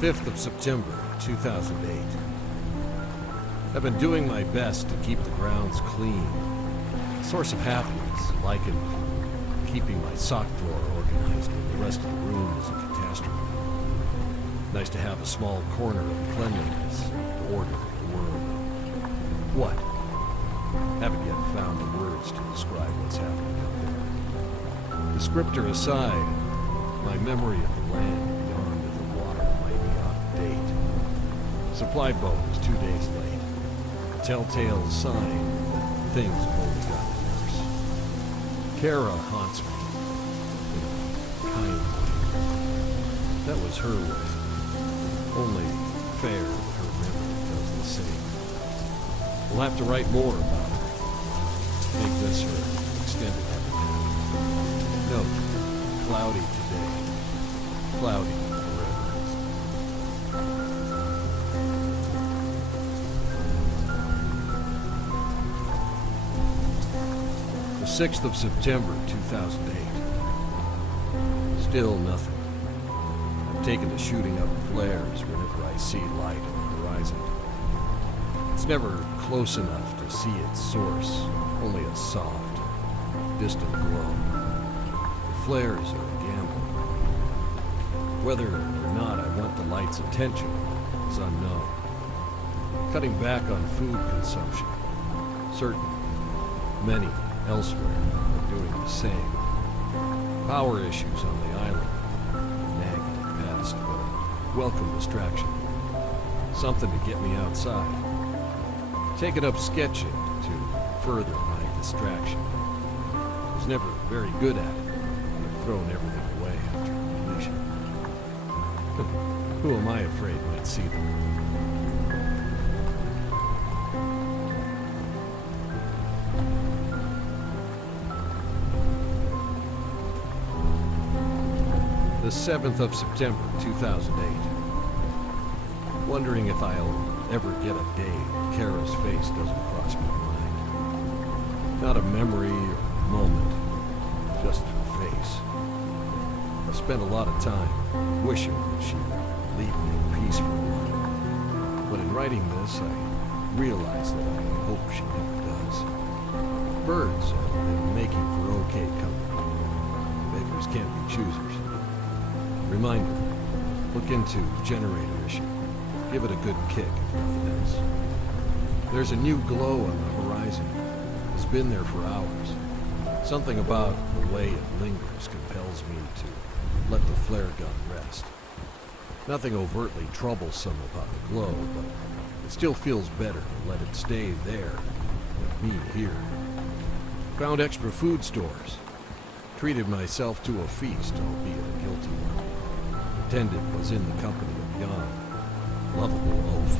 5th of September, 2008. I've been doing my best to keep the grounds clean. A source of happiness, likened to keeping my sock drawer organized when the rest of the room is a catastrophe. Nice to have a small corner of cleanliness and order in the world. What? Haven't yet found the words to describe what's happening out there. Descriptor aside, my memory of the land beyond the water might be out of date. Supply boat was 2 days late. A telltale sign that things have only gotten worse. Kara haunts me in a kind way. That was her way. Only fair that her memory does the same. We'll have to write more about her. Make this her extended epitaph. Note, cloudy today, cloudy forever. The 6th of September, 2008. Still nothing. I've taken to shooting up flares whenever I see light on the horizon. It's never close enough to see its source, only a soft, distant glow. The flares are a gamble. Whether or not I want the light's attention is unknown. Cutting back on food consumption. Certain, many elsewhere are doing the same. Power issues on the island. Nagging at best, but a welcome distraction. Something to get me outside. Taken up sketching to further my distraction. I was never very good at it, and I've thrown everything away after completion. Who am I afraid might see them? The 7th of September, 2008. Wondering if I'll ever get a day when Kara's face doesn't cross my mind. Not a memory or moment, just her face. I spent a lot of time wishing that she would leave me in peace for a while. But in writing this, I realize that I hope she never does. Birds have been making for okay company. Beggars can't be choosers. Reminder, look into generator issue. Give it a good kick, if nothing else. There's a new glow on the horizon. It's been there for hours. Something about the way it lingers compels me to let the flare gun rest. Nothing overtly troublesome about the glow, but it still feels better to let it stay there than me here. Found extra food stores. Treated myself to a feast, albeit a guilty one. Attendant was in the company of Jan. Lovable oaf,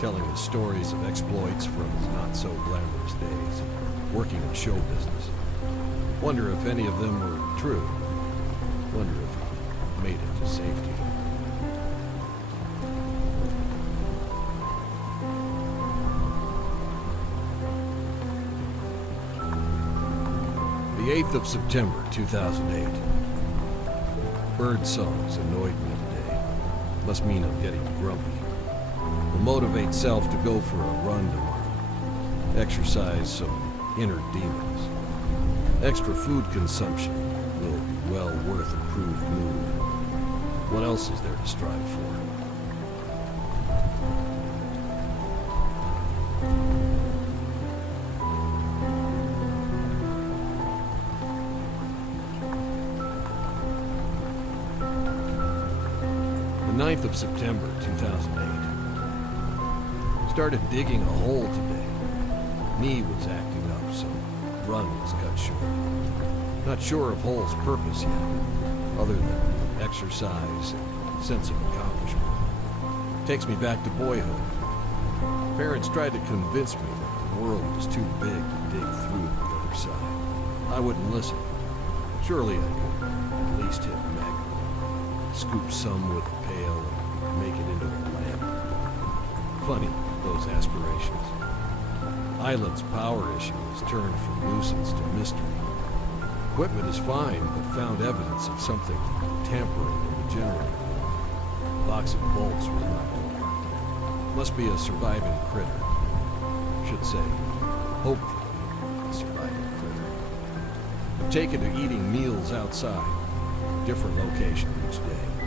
telling us stories of exploits from his not-so-glamorous days, working in show business. Wonder if any of them were true. Wonder if he made it to safety. The 8th of September, 2008. Bird songs annoyed me today. Must mean I'm getting grumpy. Will motivate self to go for a run tomorrow. Exercise some inner demons. Extra food consumption will be well worth improved mood. What else is there to strive for? The 9th of September, 2008. Started digging a hole today. Knee was acting up, so run was cut short. Not sure of hole's purpose yet, other than exercise and sense of accomplishment. Takes me back to boyhood. Parents tried to convince me that the world was too big to dig through to the other side. I wouldn't listen. Surely I could at least hit magma. Scoop some with a pail and make it into a lamp. Funny, those aspirations. Island's power issue has turned from nuisance to mystery. Equipment is fine, but found evidence of something tampering with the generator. box of bolts was knocked over. Must be a surviving critter. Should say, hopefully, a surviving critter. I'm taken to eating meals outside, different location each day. The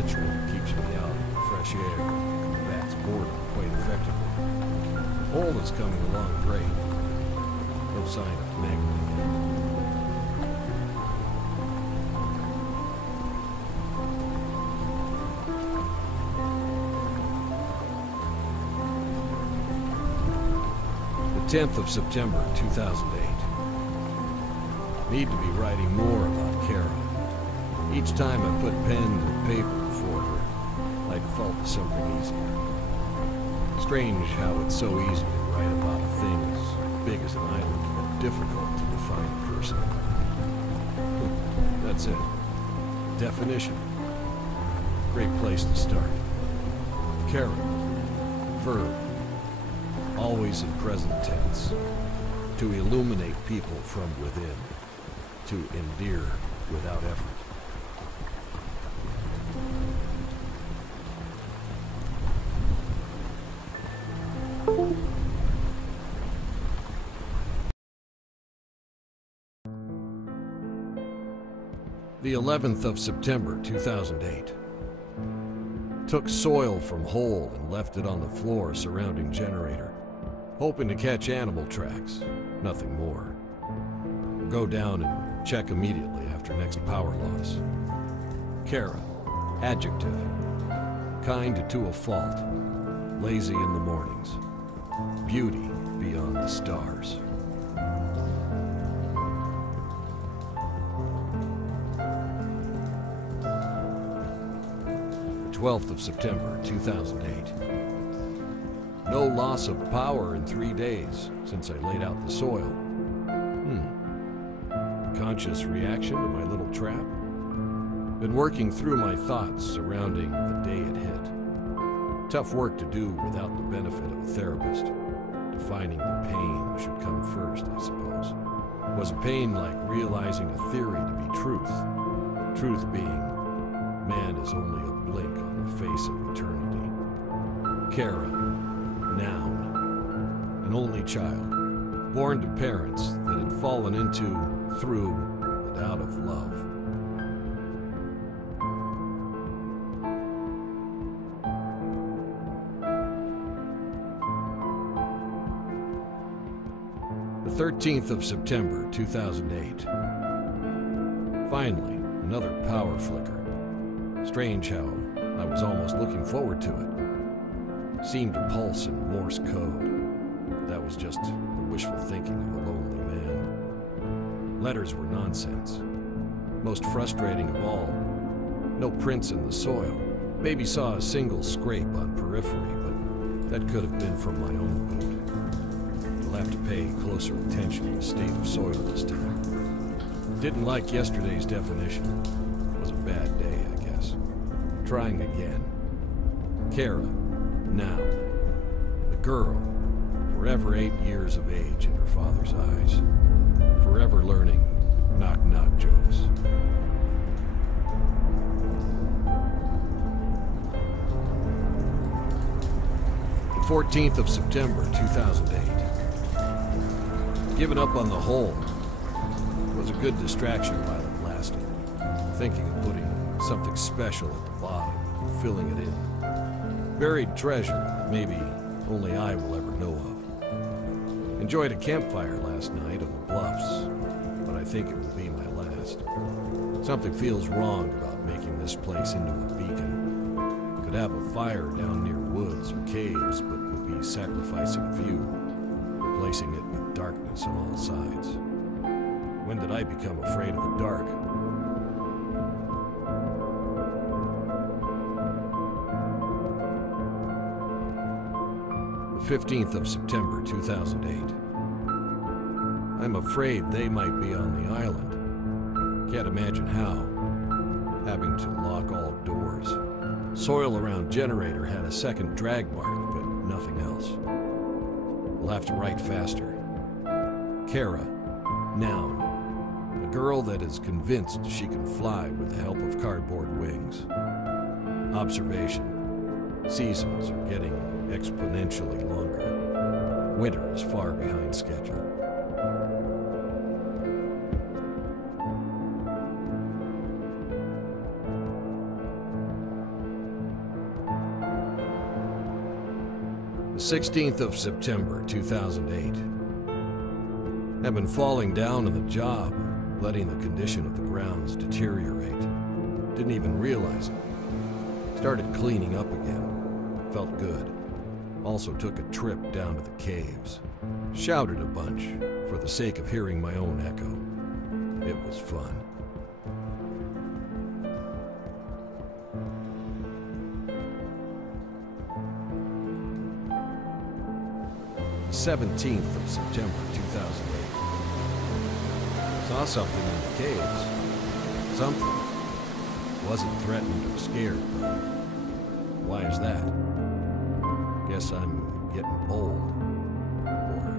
ritual keeps me out in the fresh air and combats boredom quite effectively. The hole is coming along great. No sign of magnet yet. The 10th of September, 2008. Need to be writing more about Kara. Each time I put pen to paper before her, I default to something easier. Strange how it's so easy to write about a thing as big as an island, but difficult to define a person. That's it. Definition. Great place to start. Kara. Verb. Always in present tense. To illuminate people from within. To endear without effort. The 11th of September, 2008. Took soil from hole and left it on the floor surrounding generator. Hoping to catch animal tracks, nothing more. Go down and check immediately after next power loss. Kara, adjective. Kind to a fault. Lazy in the mornings. Beauty beyond the stars. The 12th of September, 2008. No loss of power in 3 days since I laid out the soil. Conscious reaction to my little trap? Been working through my thoughts surrounding the day it hit. Tough work to do without the benefit of a therapist. Defining the pain should come first, I suppose. Was pain like realizing a theory to be truth? Truth being, man is only a blink on the face of eternity. Kara, noun. An only child, born to parents that had fallen into, through, and out of love. The 13th of September, 2008. Finally, another power flicker. Strange how I was almost looking forward to it. Seemed to pulse in Morse code, but that was just the wishful thinking of a lonely man. Letters were nonsense. Most frustrating of all, no prints in the soil. Maybe saw a single scrape on periphery, but that could have been from my own boot. You'll have to pay closer attention to the state of soil this time. Didn't like yesterday's definition. It was a bad day, I guess. Trying again. Kara, now. The girl, forever 8 years of age in her father's eyes. Forever learning knock-knock jokes. The 14th of September, 2008. Given up on the hole. Was a good distraction while it lasted. Thinking of putting something special at the bottom, filling it in. Buried treasure that maybe only I will ever know of. Enjoyed a campfire last night on the bluffs, but I think it will be my last. Something feels wrong about making this place into a beacon. Could have a fire down near woods or caves, but would be sacrificing view, replacing it with darkness on all sides. When did I become afraid of the dark? The 15th of September, 2008. I'm afraid they might be on the island. Can't imagine how. Having to lock all doors. Soil around generator had a second drag mark, but nothing else. We'll have to write faster. Kara, noun. A girl that is convinced she can fly with the help of cardboard wings. Observation. Seasons are getting exponentially longer. Winter is far behind schedule. The 16th of September, 2008. I've been falling down on the job, letting the condition of the grounds deteriorate. Didn't even realize it. Started cleaning up again. Felt good. Also took a trip down to the caves. Shouted a bunch for the sake of hearing my own echo. It was fun. The 17th of September, 2008. Saw something in the caves. Something. Wasn't threatened or scared, though. Why is that? Guess I'm getting bold. Or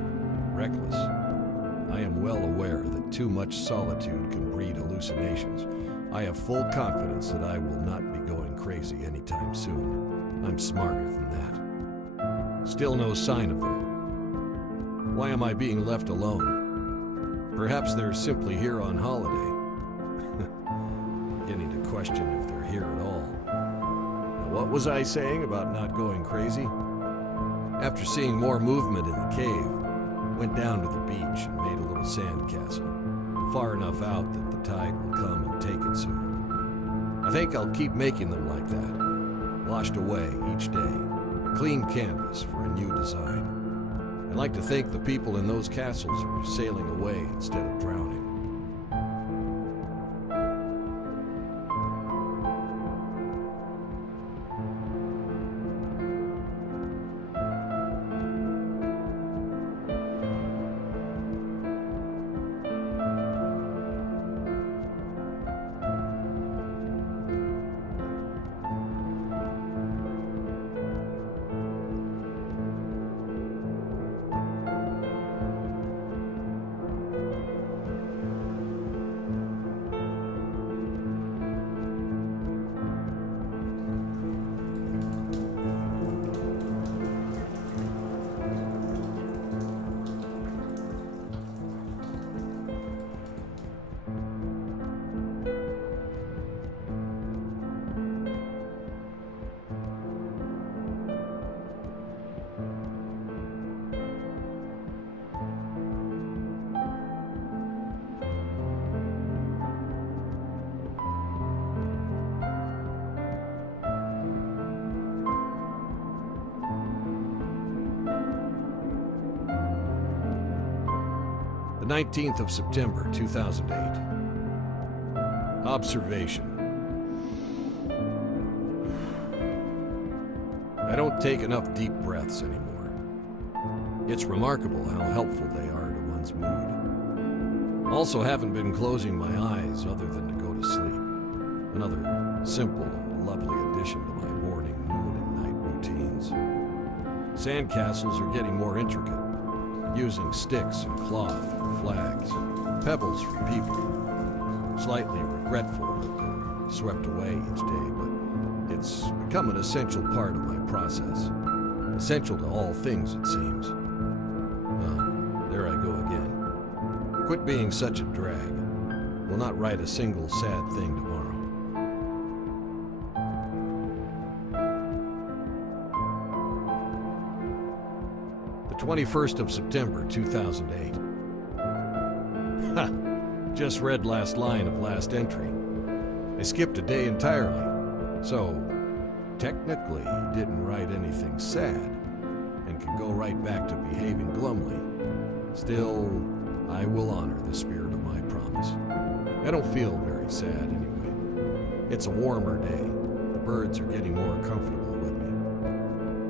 reckless. I am well aware that too much solitude can breed hallucinations. I have full confidence that I will not be going crazy anytime soon. I'm smarter than that. Still no sign of them. Why am I being left alone? Perhaps they're simply here on holiday. Beginning to question if they're here at all. Now, what was I saying about not going crazy? After seeing more movement in the cave, went down to the beach and made a little sandcastle, far enough out that the tide will come and take it soon. I think I'll keep making them like that, washed away each day, a clean canvas for a new design. I'd like to think the people in those castles are sailing away instead of drowning. The 19th of September, 2008. Observation. I don't take enough deep breaths anymore. It's remarkable how helpful they are to one's mood. Also haven't been closing my eyes other than to go to sleep. Another simple and lovely addition to my morning, noon, and night routines. Sandcastles are getting more intricate. Using sticks and cloth for flags, pebbles for people. Slightly regretful that they're swept away each day, but it's become an essential part of my process. Essential to all things, it seems. There I go again. Quit being such a drag. Will not write a single sad thing tomorrow. The 21st of September, 2008. Ha! Just read last line of last entry. I skipped a day entirely, so technically didn't write anything sad, and can go right back to behaving glumly. Still, I will honor the spirit of my promise. I don't feel very sad anyway. It's a warmer day. The birds are getting more comfortable with me.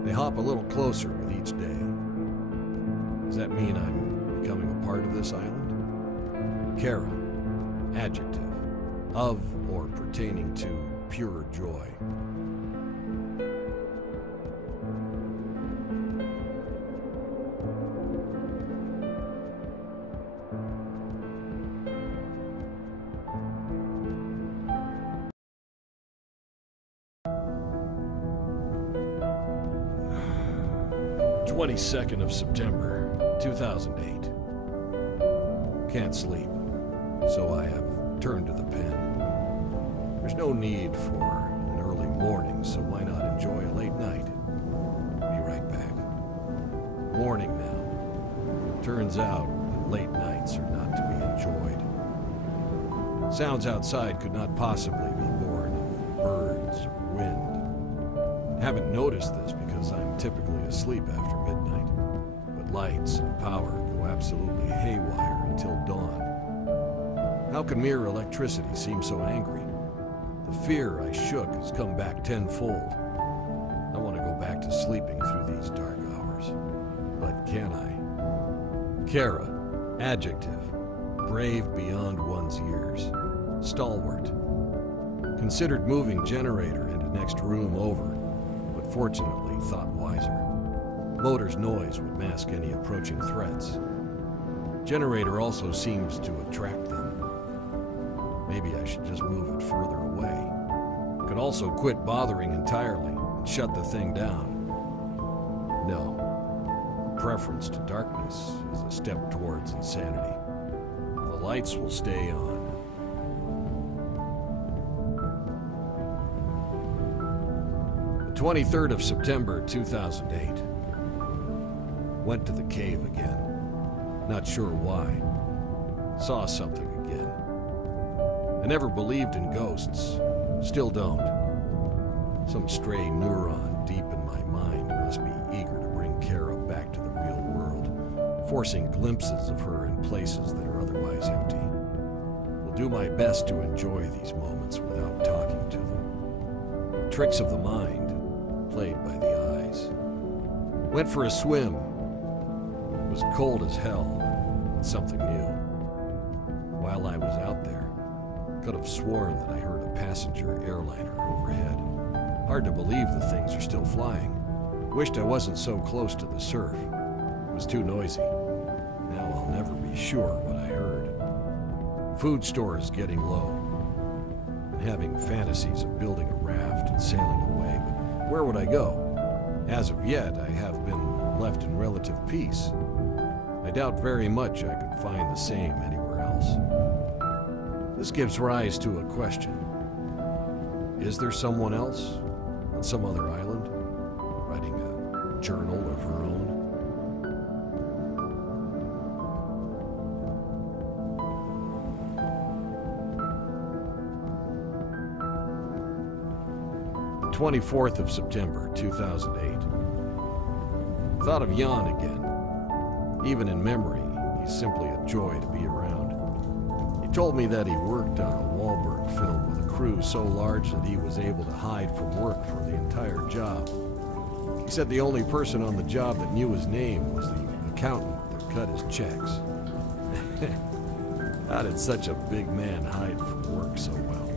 They hop a little closer with each day. Does that mean I'm becoming a part of this island? Kara, adjective, of or pertaining to pure joy. 22nd of September, 2008. Can't sleep, so I have turned to the pen. There's no need for an early morning, so why not enjoy a late night? Be right back. Morning now. Turns out that late nights are not to be enjoyed. Sounds outside could not possibly be born of birds or wind. Haven't noticed this because I'm typically asleep after midnight, but lights and power go absolutely haywire until dawn. How can mere electricity seem so angry? The fear I shook has come back tenfold. I want to go back to sleeping through these dark hours. But can I? Kara, adjective, brave beyond one's years, stalwart. Considered moving generator into next room over, but fortunately thought wiser. Motor's noise would mask any approaching threats. Generator also seems to attract them. Maybe I should just move it further away. Could also quit bothering entirely and shut the thing down. No. Preference to darkness is a step towards insanity. The lights will stay on. The 23rd of September, 2008. Went to the cave again. Not sure why. Saw something again. I never believed in ghosts. Still don't. Some stray neuron deep in my mind must be eager to bring Kara back to the real world, forcing glimpses of her in places that are otherwise empty. Will do my best to enjoy these moments without talking to them. Tricks of the mind, played by the eyes. Went for a swim. It was cold as hell, but something new. While I was out there, could have sworn that I heard a passenger airliner overhead. Hard to believe the things are still flying. Wished I wasn't so close to the surf. It was too noisy. Now I'll never be sure what I heard. Food store is getting low. I'm having fantasies of building a raft and sailing away, but where would I go? As of yet, I have been left in relative peace. I doubt very much I could find the same anywhere else. This gives rise to a question. Is there someone else on some other island, writing a journal of her own? The 24th of September, 2008. Thought of Jan again. Even in memory, he's simply a joy to be around. He told me that he worked on a Wahlberg film with a crew so large that he was able to hide from work for the entire job. He said the only person on the job that knew his name was the accountant that cut his checks. How did such a big man hide from work so well?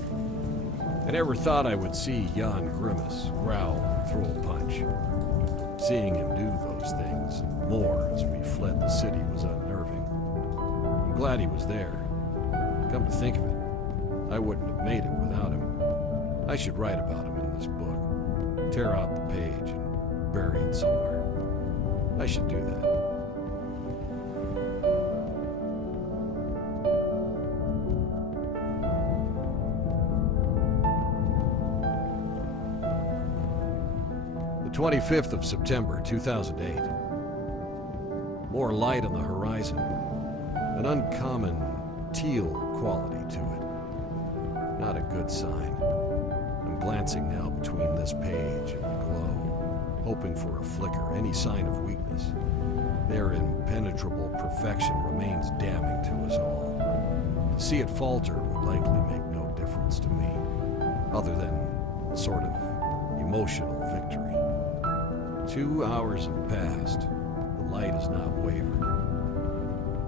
I never thought I would see Jan grimace, growl, and throw a punch. Seeing him do those things, and more as we fled the city, was unnerving. I'm glad he was there. Come to think of it, I wouldn't have made it without him. I should write about him in this book. Tear out the page and bury it somewhere. I should do that. The 25th of September, 2008. More light on the horizon. An uncommon teal quality to it. Not a good sign. I'm glancing now between this page and the glow, hoping for a flicker, any sign of weakness. Their impenetrable perfection remains damning to us all. To see it falter would likely make no difference to me, other than a sort of emotional victory. 2 hours have passed. The light has not wavered.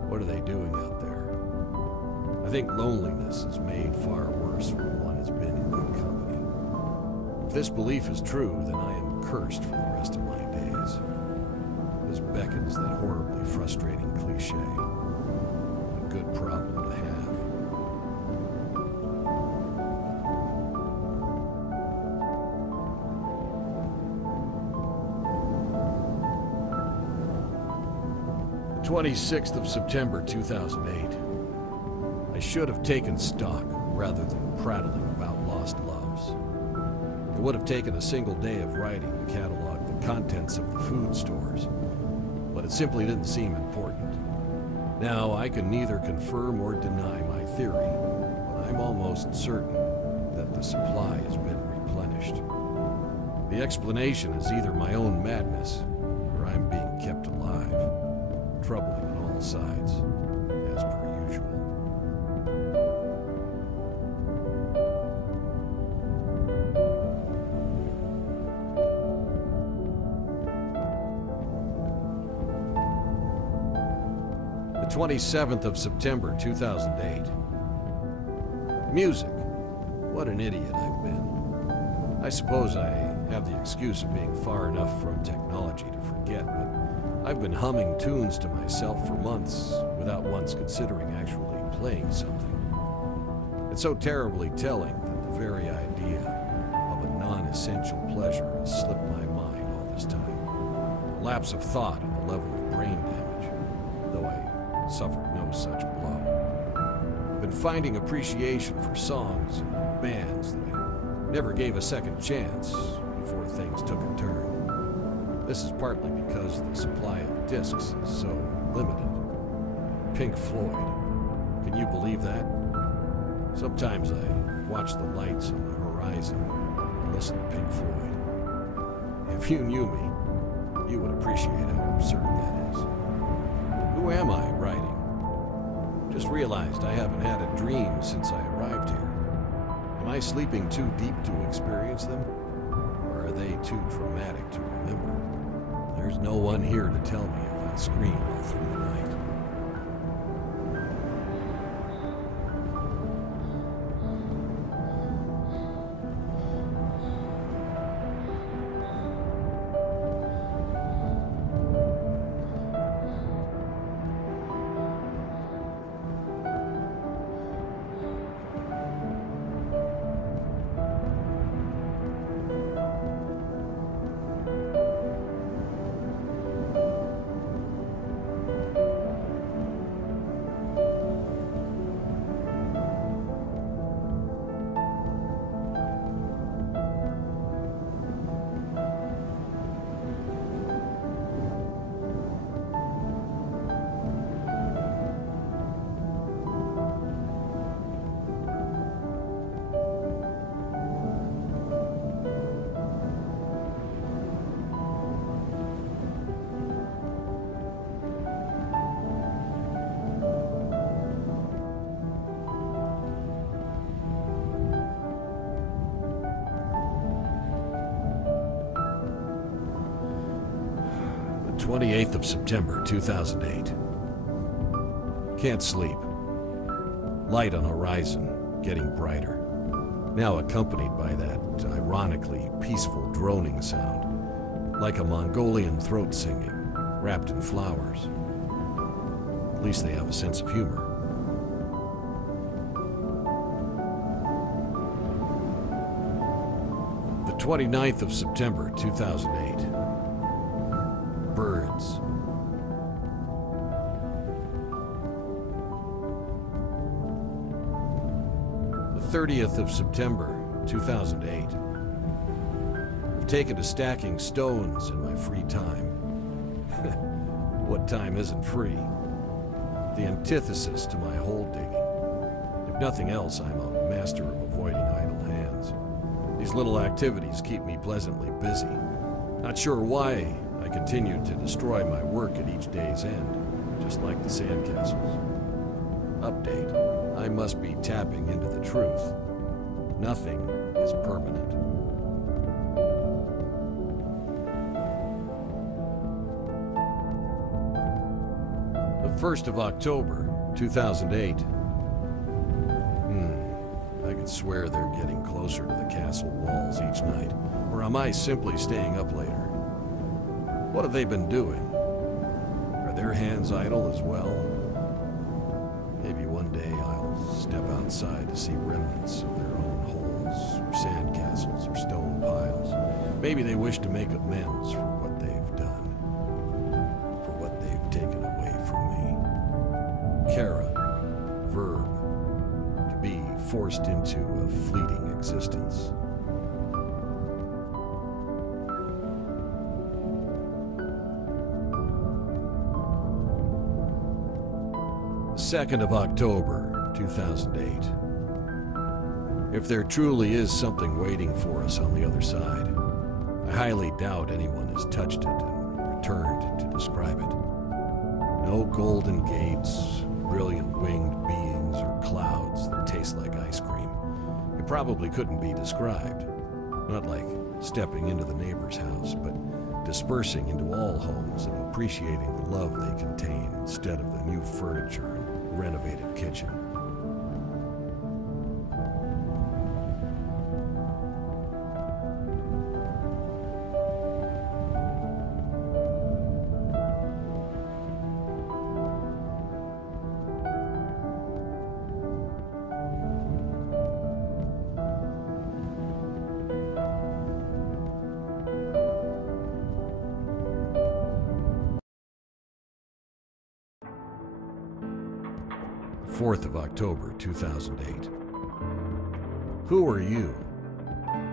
What are they doing out there? I think loneliness is made far worse when one has been in good company. If this belief is true, then I am cursed for the rest of my days. This beckons that horribly frustrating cliche. A good problem to have. 26th of September 2008. I should have taken stock rather than prattling about lost loves. It would have taken a single day of writing to catalog the contents of the food stores, but it simply didn't seem important. Now, I can neither confirm or deny my theory, but I'm almost certain that the supply has been replenished. The explanation is either my own madness, or I'm being kept alive, troubling on all sides, as per usual. The 27th of September 2008. Music. What an idiot I've been. I suppose I have the excuse of being far enough from technology to forget, but I've been humming tunes to myself for months without once considering actually playing something. It's so terribly telling that the very idea of a non-essential pleasure has slipped my mind all this time. A lapse of thought on the level of brain damage, though I suffered no such blow. I've been finding appreciation for songs and bands that I never gave a second chance before things took a turn. This is partly because the supply of discs is so limited. Pink Floyd. Can you believe that? Sometimes I watch the lights on the horizon and listen to Pink Floyd. If you knew me, you would appreciate how absurd that is. Who am I writing? Just realized I haven't had a dream since I arrived here. Am I sleeping too deep to experience them? Or are they too traumatic to remember? There's no one here to tell me if I scream all through the night. The 28th of September 2008. Can't sleep. Light on horizon, getting brighter. Now accompanied by that ironically peaceful droning sound, like a Mongolian throat singing, wrapped in flowers. At least they have a sense of humor. The 29th of September 2008. Birds. The 30th of September 2008. I've taken to stacking stones in my free time. What time isn't free? The antithesis to my hole digging. If nothing else, I'm a master of avoiding idle hands. These little activities keep me pleasantly busy. Not sure why I continued to destroy my work at each day's end, just like the sandcastles. Update. I must be tapping into the truth. Nothing is permanent. The 1st of October, 2008. I could swear they're getting closer to the castle walls each night. Or am I simply staying up later? What have they been doing? Are their hands idle as well? Maybe one day I'll step outside to see remnants of their own holes, or sandcastles, or stone piles. Maybe they wish to make amends for what they've done, for what they've taken away from me. into a fleeting existence. The 2nd of October, 2008. If there truly is something waiting for us on the other side, I highly doubt anyone has touched it and returned to describe it. No golden gates, brilliant winged beings, or clouds that taste like ice cream. It probably couldn't be described. Not like stepping into the neighbor's house, but dispersing into all homes and appreciating the love they contain instead of the new furniture and renovated kitchen. The 4th of October, 2008. Who are you?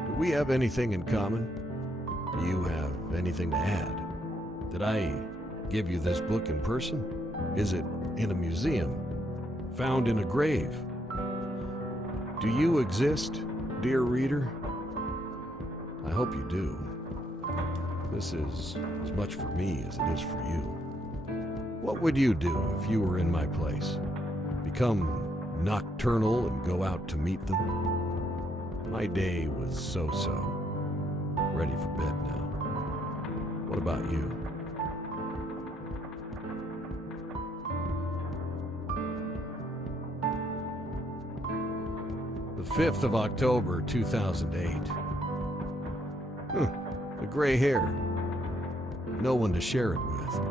Do we have anything in common? Do you have anything to add? Did I give you this book in person? Is it in a museum? Found in a grave? Do you exist, dear reader? I hope you do. This is as much for me as it is for you. What would you do if you were in my place? Become nocturnal and go out to meet them? My day was so-so. Ready for bed now. What about you? The 5th of October, 2008. The gray hair. No one to share it with.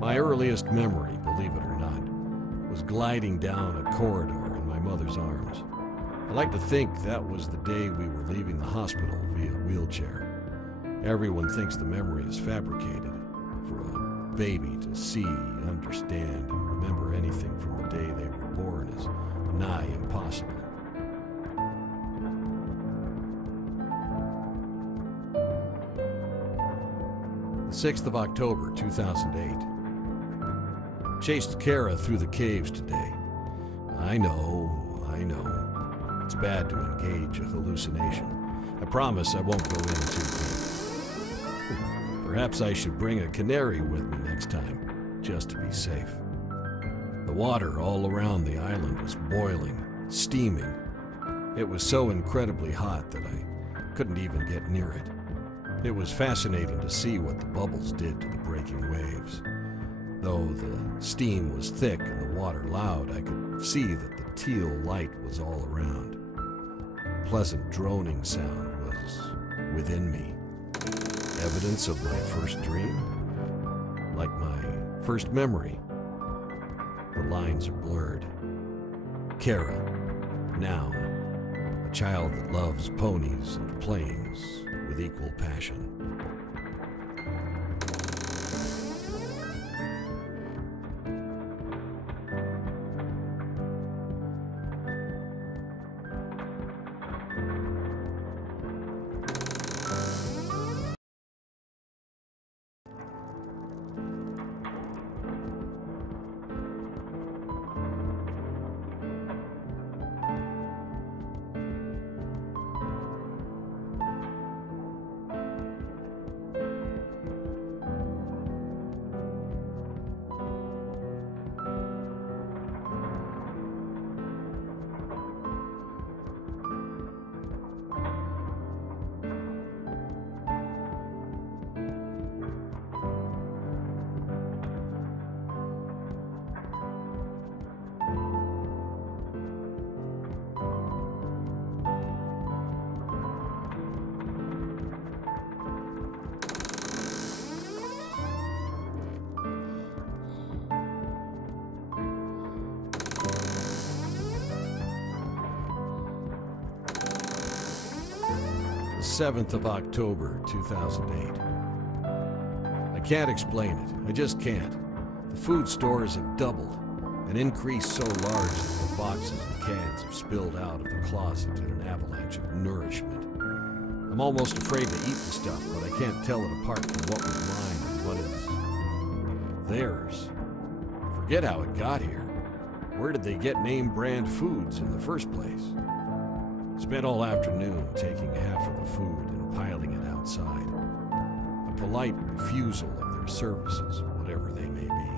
My earliest memory, believe it or not, was gliding down a corridor in my mother's arms. I like to think that was the day we were leaving the hospital via wheelchair. Everyone thinks the memory is fabricated. For a baby to see, understand, and remember anything from the day they were born is nigh impossible. The 6th of October, 2008. Chased Kara through the caves today. I know. It's bad to engage a hallucination. I promise I won't go in too deep. Perhaps I should bring a canary with me next time, just to be safe. The water all around the island was boiling, steaming. It was so incredibly hot that I couldn't even get near it. It was fascinating to see what the bubbles did to the breaking waves. Though the steam was thick and the water loud, I could see that the teal light was all around. A pleasant droning sound was within me. Evidence of my first dream? Like my first memory. The lines are blurred. Kara, noun. A child that loves ponies and planes with equal passion. The 7th of October, 2008. I can't explain it. I just can't. The food stores have doubled. an increase so large that the boxes and cans have spilled out of the closet in an avalanche of nourishment. I'm almost afraid to eat the stuff, but I can't tell it apart from what was mine and what is theirs. Forget how it got here. Where did they get name-brand foods in the first place? Spent all afternoon taking half of the food and piling it outside. A polite refusal of their services, whatever they may be.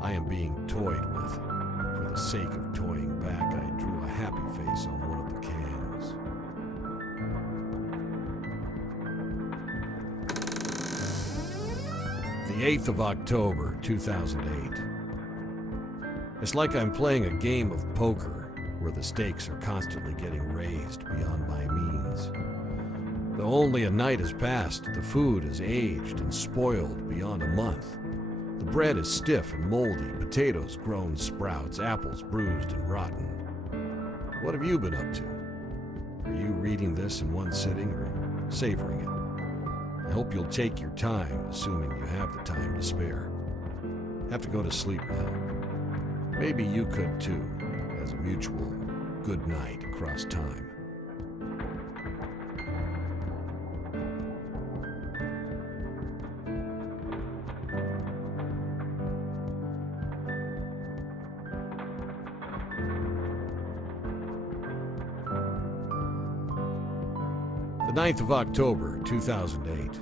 I am being toyed with. For the sake of toying back, I drew a happy face on one of the cans. The 8th of October, 2008. It's like I'm playing a game of poker, where the stakes are constantly getting raised beyond my means. Though only a night has passed, the food has aged and spoiled beyond a month. The bread is stiff and moldy, potatoes grown sprouts, apples bruised and rotten. What have you been up to? Are you reading this in one sitting or savoring it? I hope you'll take your time, assuming you have the time to spare. Have to go to sleep now. Maybe you could too, as a mutual good night across time. The 9th of October, 2008.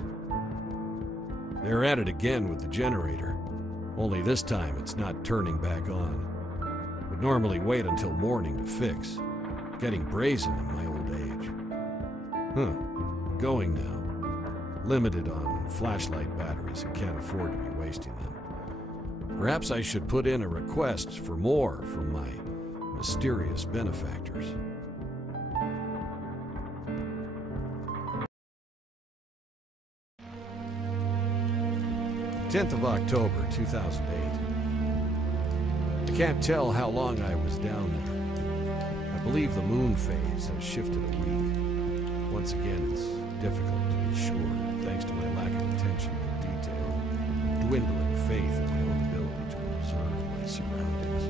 They're at it again with the generator, only this time it's not turning back on. Would normally wait until morning to fix. Getting brazen in my old age. Going now. Limited on flashlight batteries and can't afford to be wasting them. Perhaps I should put in a request for more from my mysterious benefactors. 10th of October, 2008. I can't tell how long I was down there. I believe the moon phase has shifted a week. Once again, it's difficult to be sure, thanks to my lack of attention to detail, dwindling faith in my own ability to observe my surroundings.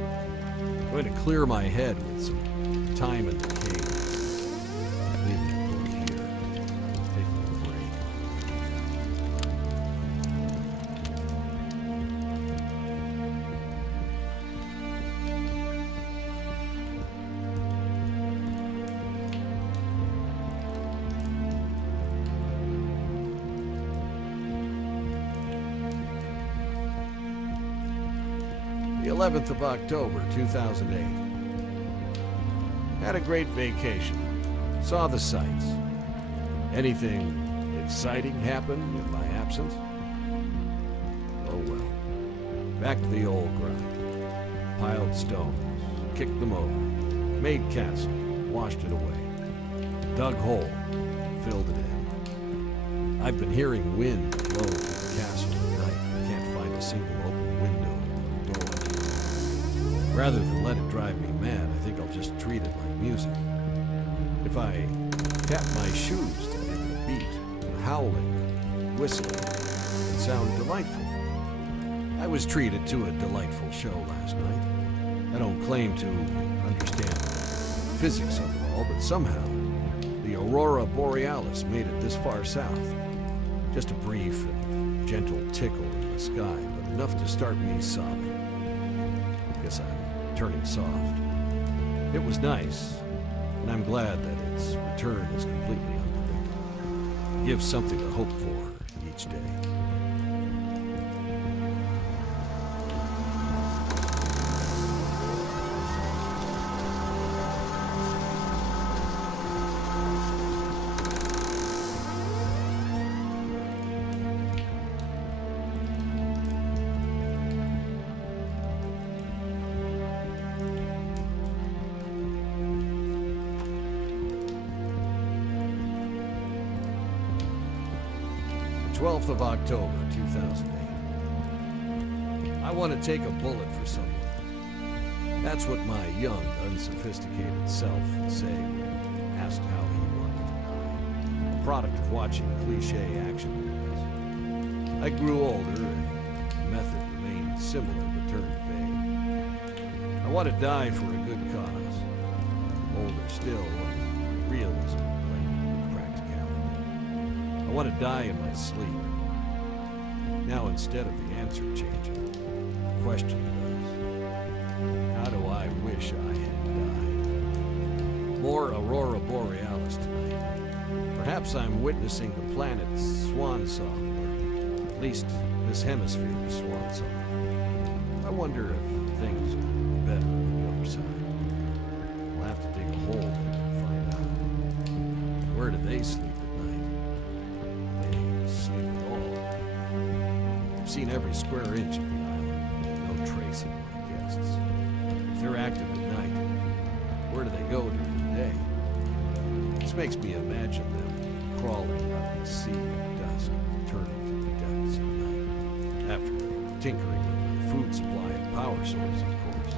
I'm going to clear my head with some time in the cave. Leaving a book here, taking a break. The 11th of October, 2008. Had a great vacation. Saw the sights. Anything exciting happen in my absence? Oh well. Back to the old grind. Piled stones, kicked them over, made castle, washed it away. Dug hole, filled it in. I've been hearing wind blow through the castle at night. Can't find a single open window. Rather than let it drive me mad, I think I'll just treat it like music. If I tap my shoes to give it a beat, howling, whistling, it sound delightful. I was treated to a delightful show last night. I don't claim to understand the physics of it all, but somehow the Aurora Borealis made it this far south. Just a brief and gentle tickle in the sky, but enough to start me sobbing. Guess I'm turning soft. It was nice, and I'm glad that its return is completely unpredictable. It gives something to hope for each day. The 12th of October, 2008. I want to take a bullet for someone. That's what my young, unsophisticated self would say when asked how he wanted to die. A product of watching cliché action movies. I grew older and the method remained similar but turned vague. want to die for a good cause. Older still, realism blended with practicality. I want to die in my sleep. Now instead of the answer changing, the question goes, how do I wish I had died? More Aurora Borealis tonight. Perhaps I'm witnessing the planet's swan song, or at least this hemisphere's swan song. I wonder if things are better on the other side. We'll have to dig a hole there and find out. Where do they sleep at night? They sleep at all. I've seen every square inch of the island. No trace of my guests. If they're active at night, where do they go during the day? This makes me imagine them crawling out of the sea at dusk, turning to the depths at night. After tinkering with my food supply and power source, of course.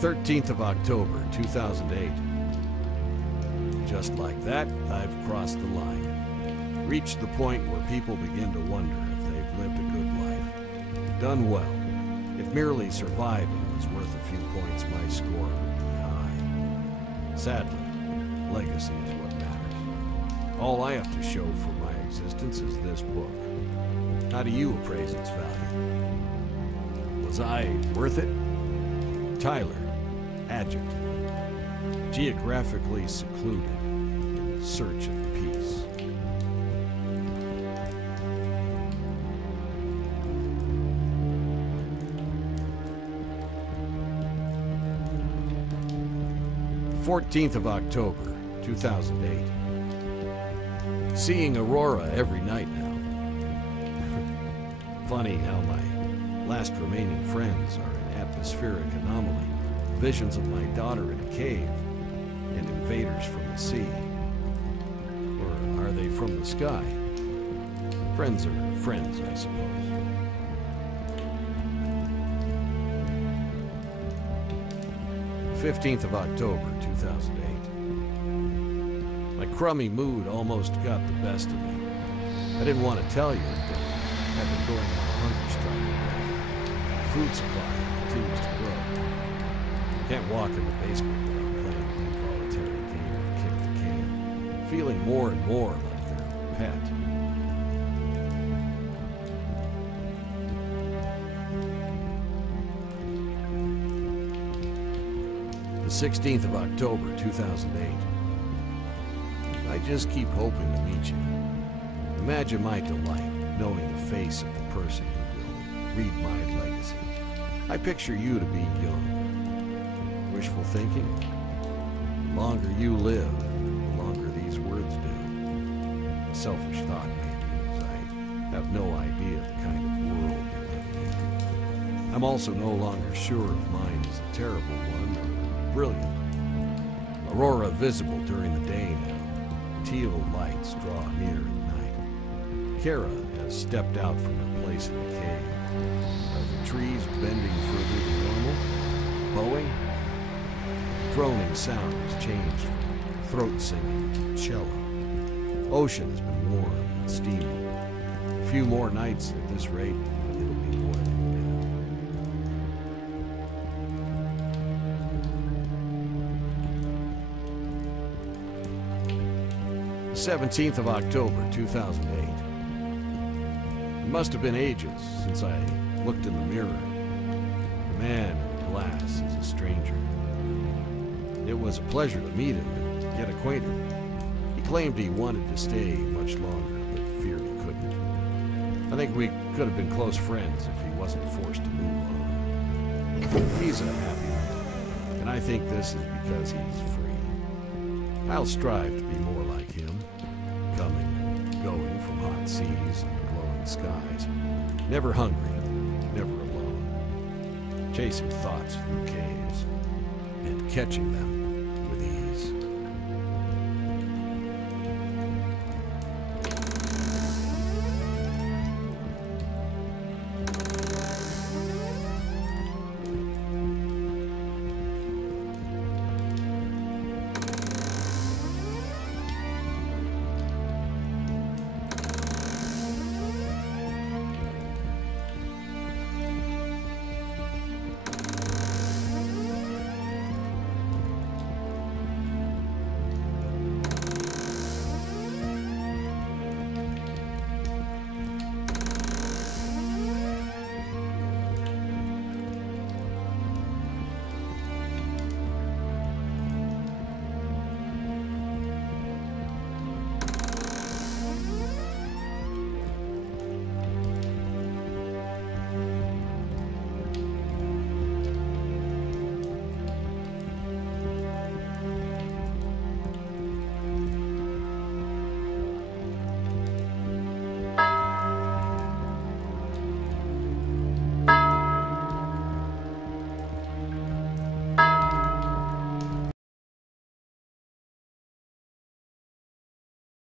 The 13th of October, 2008. Just like that, I've crossed the line. Reached the point where people begin to wonder if they've lived a good life. Done well. If merely surviving was worth a few points, my score would be high. Sadly, legacy is what matters. All I have to show for my existence is this book. How do you appraise its value? Was I worth it? Tyler, adjective. Geographically secluded, in search of peace. The 14th of October, 2008. Seeing Aurora every night now. Funny how my last remaining friends are an atmospheric anomaly. Visions of my daughter in a cave, and invaders from the sea. Or are they from the sky? Friends are friends, I suppose. The 15th of October, 2008. My crummy mood almost got the best of me. I didn't want to tell you, but I've been going on a hunger strike. The food supply continues to grow. Can't walk in the basement without playing an involuntary game of kick the can, feeling more and more like their pet. The 16th of October, 2008. I just keep hoping to meet you. Imagine my delight knowing the face of the person who will read my legacy. I picture you to be young. Wishful thinking? The longer you live, the longer these words do. A selfish thought, maybe, as I have no idea the kind of world you're living in. I'm also no longer sure if mine is a terrible one or brilliant. Aurora visible during the day now. Teal lights draw near at night. Kara has stepped out from her place in the cave. Are the trees bending further than normal? Bowing? Droning sound has changed from throat singing to cello. Ocean has been warm and steamy. A few more nights at this rate, and it'll be boiling again. The 17th of October, 2008. It must have been ages since I looked in the mirror. The man in the glass is a stranger. It was a pleasure to meet him and get acquainted. He claimed he wanted to stay much longer, but feared he couldn't. I think we could have been close friends if he wasn't forced to move on. He's a happy man, and I think this is because he's free. I'll strive to be more like him, coming and going from hot seas and glowing skies. Never hungry, never alone. Chasing thoughts through caves, and catching them